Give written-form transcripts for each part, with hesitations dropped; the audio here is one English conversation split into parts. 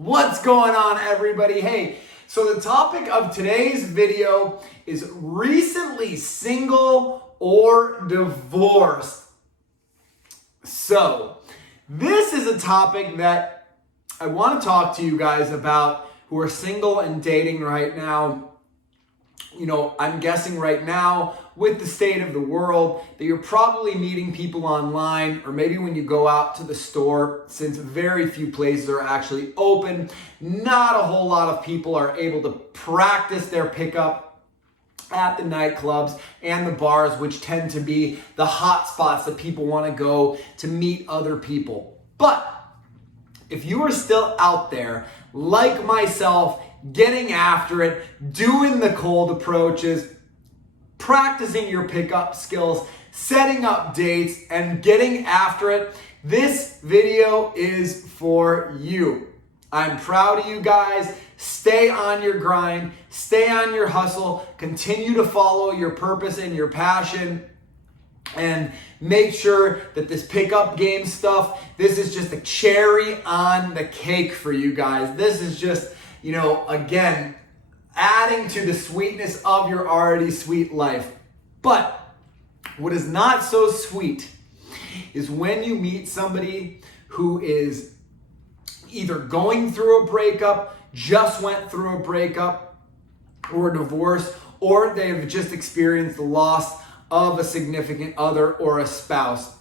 What's going on, everybody? Hey, so the topic of today's video is recently single or divorced. So, this is a topic that I want to talk to you guys about who are single and dating right now. You know, I'm guessing right now with the state of the world that you're probably meeting people online, or maybe when you go out to the store, since very few places are actually open, not a whole lot of people are able to practice their pickup at the nightclubs and the bars, which tend to be the hot spots that people want to go to meet other people. But if you are still out there, like myself, getting after it, doing the cold approaches, practicing your pickup skills, setting up dates, and getting after it, this video is for you. I'm proud of you guys. Stay on your grind, stay on your hustle, continue to follow your purpose and your passion, and make sure that this pickup game stuff, this is just a cherry on the cake for you guys. This is just, you know, again, adding to the sweetness of your already sweet life. But what is not so sweet is when you meet somebody who is either going through a breakup, just went through a breakup or a divorce, or they've just experienced the loss of a significant other or a spouse.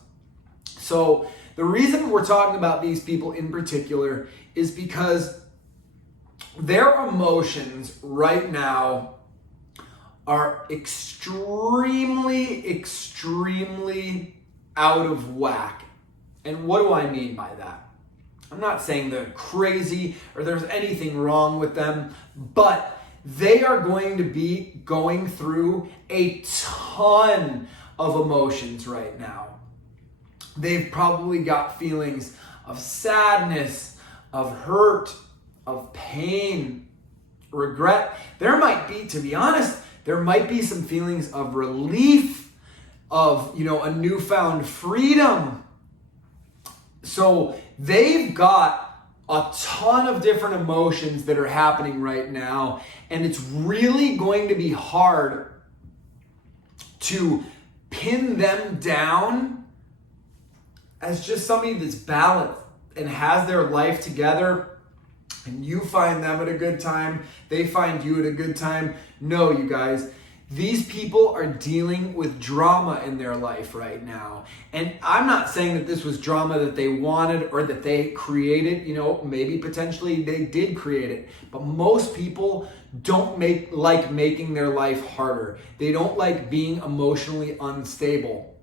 So the reason we're talking about these people in particular is because their emotions right now are extremely out of whack. And what do I mean by that? I'm not saying they're crazy or there's anything wrong with them, but they are going to be going through a ton of emotions right now. They've probably got feelings of sadness, of hurt, of pain, regret. There might be, to be honest, there might be some feelings of relief, of, you know, a newfound freedom. So they've got a ton of different emotions that are happening right now, and it's really going to be hard to pin them down as just somebody that's balanced and has their life together, and you find them at a good time, they find you at a good time. No, you guys, these people are dealing with drama in their life right now. And I'm not saying that this was drama that they wanted or that they created. You know, maybe potentially they did create it. But most people don't like making their life harder. They don't like being emotionally unstable.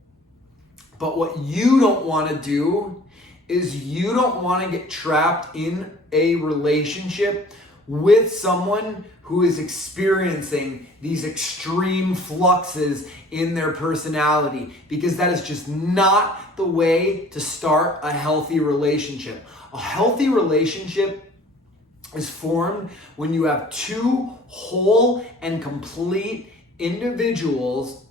But what you don't want to do is you don't want to get trapped in a relationship with someone who is experiencing these extreme fluxes in their personality, because that is just not the way to start a healthy relationship. A healthy relationship is formed when you have two whole and complete individuals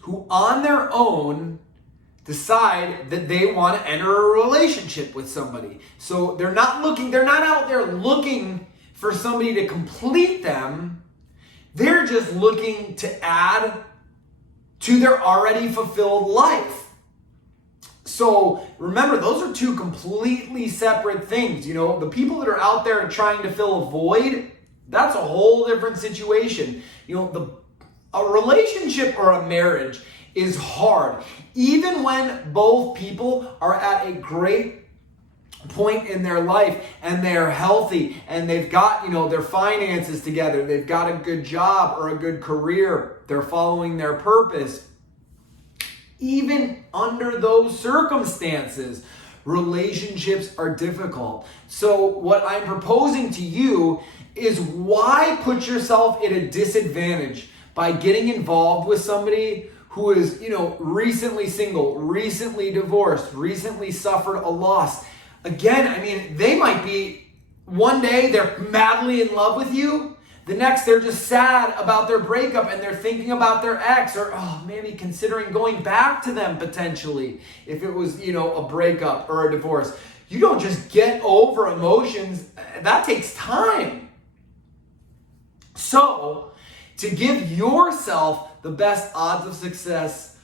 who on their own decide that they want to enter a relationship with somebody. So they're not out there looking for somebody to complete them. They're just looking to add to their already fulfilled life. So remember, those are two completely separate things. You know, the people that are out there trying to fill a void, that's a whole different situation. You know, a relationship or a marriage is hard. Even when both people are at a great point in their life and they're healthy and they've got, you know, their finances together, they've got a good job or a good career, they're following their purpose. Even under those circumstances, relationships are difficult. So what I'm proposing to you is, why put yourself at a disadvantage by getting involved with somebody who is, you know, recently single, recently divorced, recently suffered a loss. Again, I mean, they might be, one day they're madly in love with you, the next they're just sad about their breakup and they're thinking about their ex, or maybe considering going back to them potentially if it was, you know, a breakup or a divorce. You don't just get over emotions. That takes time. So, to give yourself the best odds of success,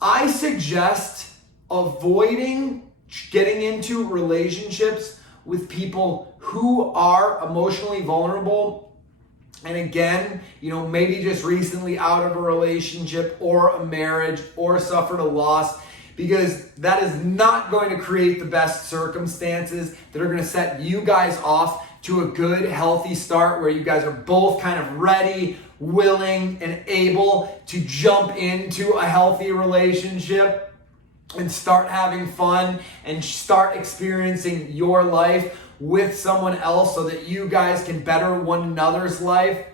I suggest avoiding getting into relationships with people who are emotionally vulnerable. And again, maybe just recently out of a relationship or a marriage or suffered a loss, because that is not going to create the best circumstances that are going to set you guys off to a good, healthy start where you guys are both kind of ready, willing, and able to jump into a healthy relationship and start having fun and start experiencing your life with someone else so that you guys can better one another's life.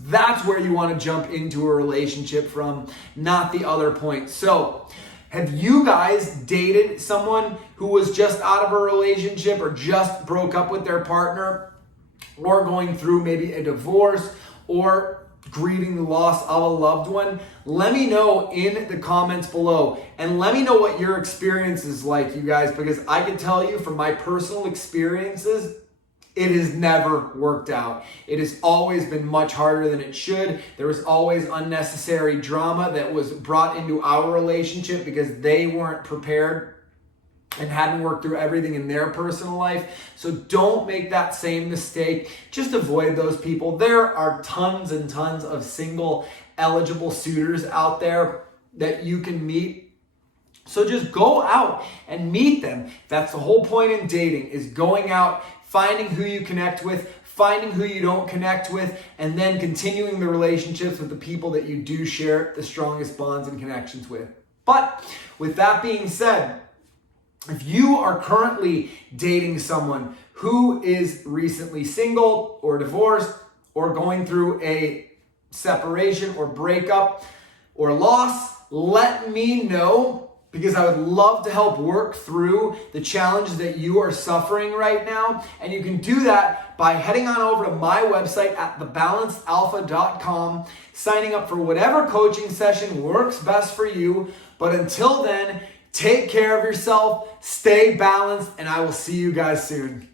That's where you want to jump into a relationship from, not the other point. So, have you guys dated someone who was just out of a relationship or just broke up with their partner, or going through maybe a divorce or grieving the loss of a loved one? Let me know in the comments below, and let me know what your experience is like, you guys, because I can tell you from my personal experiences, it has never worked out. It has always been much harder than it should. There was always unnecessary drama that was brought into our relationship because they weren't prepared and hadn't worked through everything in their personal life. So don't make that same mistake. Just avoid those people. There are tons and tons of single eligible suitors out there that you can meet. So just go out and meet them. That's the whole point in dating, is going out, finding who you connect with, finding who you don't connect with, and then continuing the relationships with the people that you do share the strongest bonds and connections with. But with that being said, if you are currently dating someone who is recently single or divorced or going through a separation or breakup or loss, let me know, because I would love to help work through the challenges that you are suffering right now. And you can do that by heading on over to my website at thebalancedalpha.com, signing up for whatever coaching session works best for you. But until then, take care of yourself, stay balanced, and I will see you guys soon.